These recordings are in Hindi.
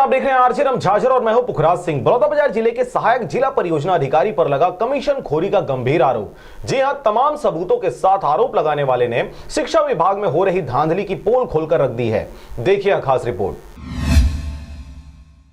आप देख रहे हैं आरजे रमझाझर और मैं हूं पुखराज सिंह। बलौदाबाजार जिले के सहायक जिला परियोजना अधिकारी पर लगा कमीशन खोरी का गंभीर आरोप। जी हां, तमाम सबूतों के साथ आरोप लगाने वाले ने शिक्षा विभाग में हो रही धांधली की पोल खोलकर रख दी है। देखिए खास रिपोर्ट।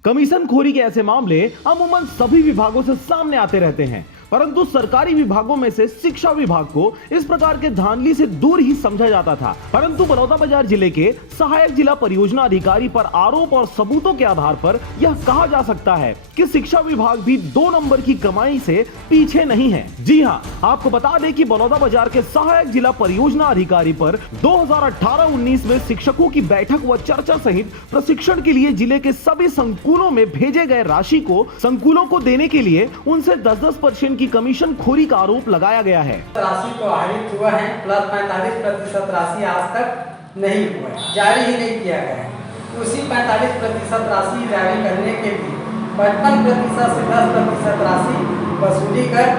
कमीशन खोरी के ऐसे मामले अमूमन सभी विभागों से सामने आते रहते हैं, परंतु सरकारी विभागों में से शिक्षा विभाग को इस प्रकार के धांधली से दूर ही समझा जाता था। परंतु बलौदाबाजार जिले के सहायक जिला परियोजना अधिकारी पर आरोप और सबूतों के आधार पर यह कहा जा सकता है कि शिक्षा विभाग भी 2 नंबर की कमाई से पीछे नहीं है। जी हां, आपको बता दें कि बलौदाबाजार के सहायक जिला परियोजना अधिकारी पर 2018-19 में शिक्षकों की बैठक व चर्चा सहित प्रशिक्षण के लिए जिले के सभी संकुलों में भेजे गए राशि को संकुलों को देने के लिए उनसे 10% की कमीशन खोरी का आरोप लगाया गया है। राशि तो आहरित हुआ है, प्लस 45% राशि आज तक नहीं हुआ है, जारी ही नहीं किया गया है। उसी 45% राशि जारी करने के लिए 55% से 10% राशि वसूली कर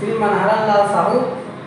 श्री मनहरन लाल साहू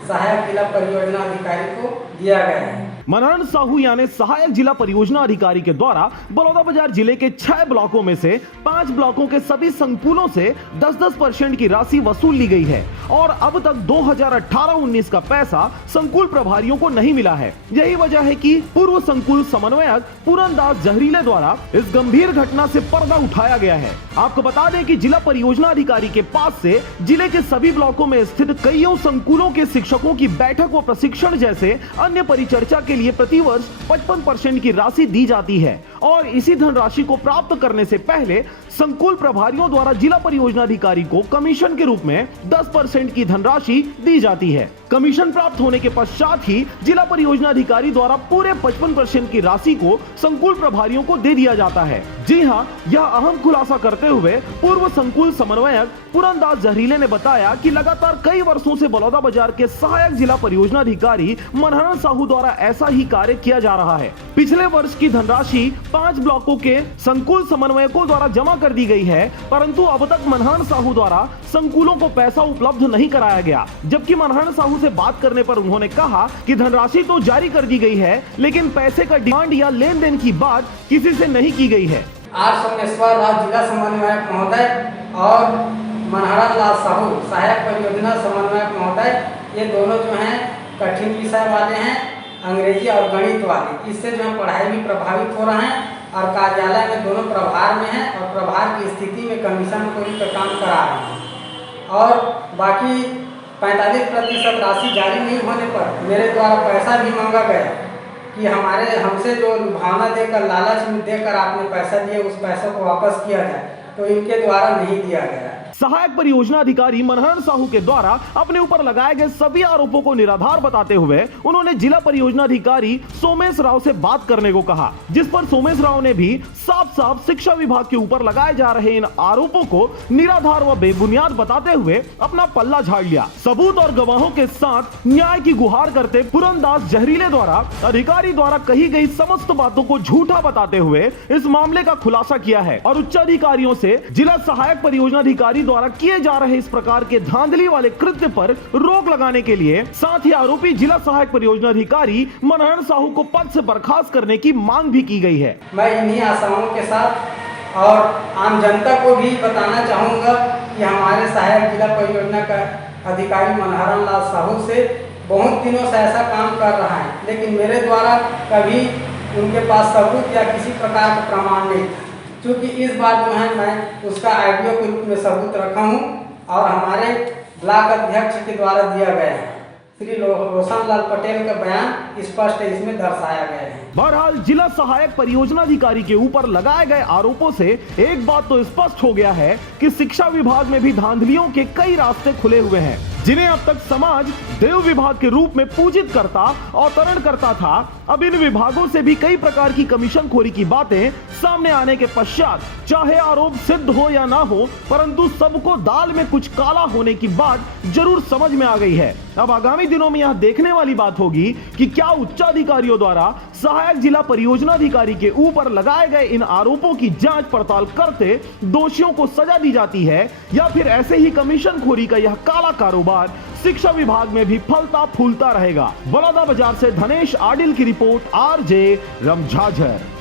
सहायक जिला परियोजना अधिकारी को दिया गया है। मनहरन साहू यानी सहायक जिला परियोजना अधिकारी के द्वारा बलौदाबाजार जिले के 6 ब्लॉकों में से 5 ब्लॉकों के सभी संकुलों से 10% की राशि वसूल ली गई है और अब तक 2018-19 का पैसा संकुल प्रभारियों को नहीं मिला है। यही वजह है कि पूर्व संकुल समन्वयक पूरनदास जहरीले द्वारा इस गंभीर घटना से पर्दा उठाया गया है। आपको बता दें कि जिला परियोजना अधिकारी के पास से जिले के सभी ब्लॉकों में स्थित कईयों संकुलों के शिक्षकों की बैठक व प्रशिक्षण जैसे अन्य परिचर्चा के लिए प्रतिवर्ष 55% की राशि दी जाती है और इसी धनराशि को प्राप्त करने से पहले संकुल प्रभारियों द्वारा जिला परियोजना अधिकारी को कमीशन के रूप में 10% की धनराशि दी जाती है। कमीशन प्राप्त होने के पश्चात ही जिला परियोजना अधिकारी द्वारा पूरे 55% की राशि को संकुल प्रभारियों को दे दिया जाता है। जी हां, यह अहम खुलासा करते हुए पूर्व संकुल समन्वयक पूरनदास जहरीले ने बताया कि लगातार कई वर्षों से बलौदाबाजार के सहायक जिला परियोजना अधिकारी मनहरन साहू द्वारा ऐसा ही कार्य किया जा रहा है। पिछले वर्ष की धनराशि 5 ब्लॉकों के संकुल समन्वयकों द्वारा जमा कर दी गई है, परंतु अब तक मनहरन साहू द्वारा संकुलों को पैसा उपलब्ध नहीं कराया गया। जबकि मनहरन साहू से बात करने पर उन्होंने कहा कि धनराशि तो जारी कर दी गई है, लेकिन पैसे का डिमांड या लेन देन की बात किसी से नहीं की गई है। आर सोमेश्वर राव जिला समन्वयक महोदय और मनहरन लाल साहू सहायक परियोजना समन्वयक महोदय, ये दोनों जो हैं कठिन विषय वाले हैं, अंग्रेजी और गणित वाले। इससे जो है पढ़ाई भी प्रभावित हो रहा है और कार्यालय में दोनों प्रभार में हैं और प्रभार की स्थिति में कमीशन खोरी का काम करा रहे हैं। और बाकी 45% राशि जारी नहीं होने पर मेरे द्वारा पैसा भी मांगा गया कि हमसे जो भावना देकर, लालच में देकर आपने पैसा दिए, उस पैसे को वापस किया जाए, तो इनके द्वारा नहीं दिया गया। सहायक परियोजना अधिकारी मनहरन साहू के द्वारा अपने ऊपर लगाए गए सभी आरोपों को निराधार बताते हुए उन्होंने जिला परियोजना अधिकारी सोमेश राव से बात करने को कहा, जिस पर सोमेश राव ने भी साफ साफ शिक्षा विभाग के ऊपर लगाए जा रहे इन आरोपों को निराधार व बेबुनियाद बताते हुए अपना पल्ला झाड़ लिया। सबूत और गवाहों के साथ न्याय की गुहार करते पूरनदास जहरीले द्वारा अधिकारी द्वारा कही गई समस्त बातों को झूठा बताते हुए इस मामले का खुलासा किया है और उच्च अधिकारियों से जिला सहायक परियोजना अधिकारी द्वारा किए जा रहे इस प्रकार के धांधली वाले कृत्य पर रोक लगाने के लिए साथ ही आरोपी जिला सहायक परियोजना अधिकारी मनहरन साहू को पद से बर्खास्त करने की मांग भी की गई है। मैं इन्हीं आशाओं के साथ और आम जनता को भी बताना चाहूँगा कि हमारे सहायक जिला परियोजना का अधिकारी मनहरन लाल साहू से बहुत दिनों से ऐसा काम कर रहा है, लेकिन मेरे द्वारा कभी उनके पास सबूत या किसी प्रकार का प्रमाण नहीं था। क्योंकि इस बार जो है मैं उसका ऑडियो के रूप में सबूत रखा हूँ और हमारे ब्लॉक अध्यक्ष के द्वारा दिया गया है। श्री रोशन लाल पटेल का बयान स्पष्ट इसमें दर्शाया गया है। बहरहाल जिला सहायक परियोजना अधिकारी के ऊपर लगाए गए आरोपों से एक बात तो स्पष्ट हो गया है कि शिक्षा विभाग में भी धांधलियों के कई रास्ते खुले हुए हैं, जिन्हें अब तक समाज देव विभाग के रूप में पूजित करता अवतरण करता था। अब इन विभागों से भी कई प्रकार की कमीशन खोरी की बातें सामने आने के पश्चात चाहे आरोप सिद्ध हो या ना हो, परंतु सबको दाल में कुछ काला होने की बात जरूर समझ में आ गई है। अब आगामी दिनों में यह देखने वाली बात होगी कि क्या उच्चाधिकारियों द्वारा सहायक जिला परियोजना अधिकारी के ऊपर लगाए गए इन आरोपों की जांच पड़ताल करते दोषियों को सजा दी जाती है या फिर ऐसे ही कमीशन खोरी का यह काला कारोबार शिक्षा विभाग में भी फलता फूलता रहेगा। बलौदाबाजार से धनेश आडिल की रिपोर्ट, आरजे रमझाझर।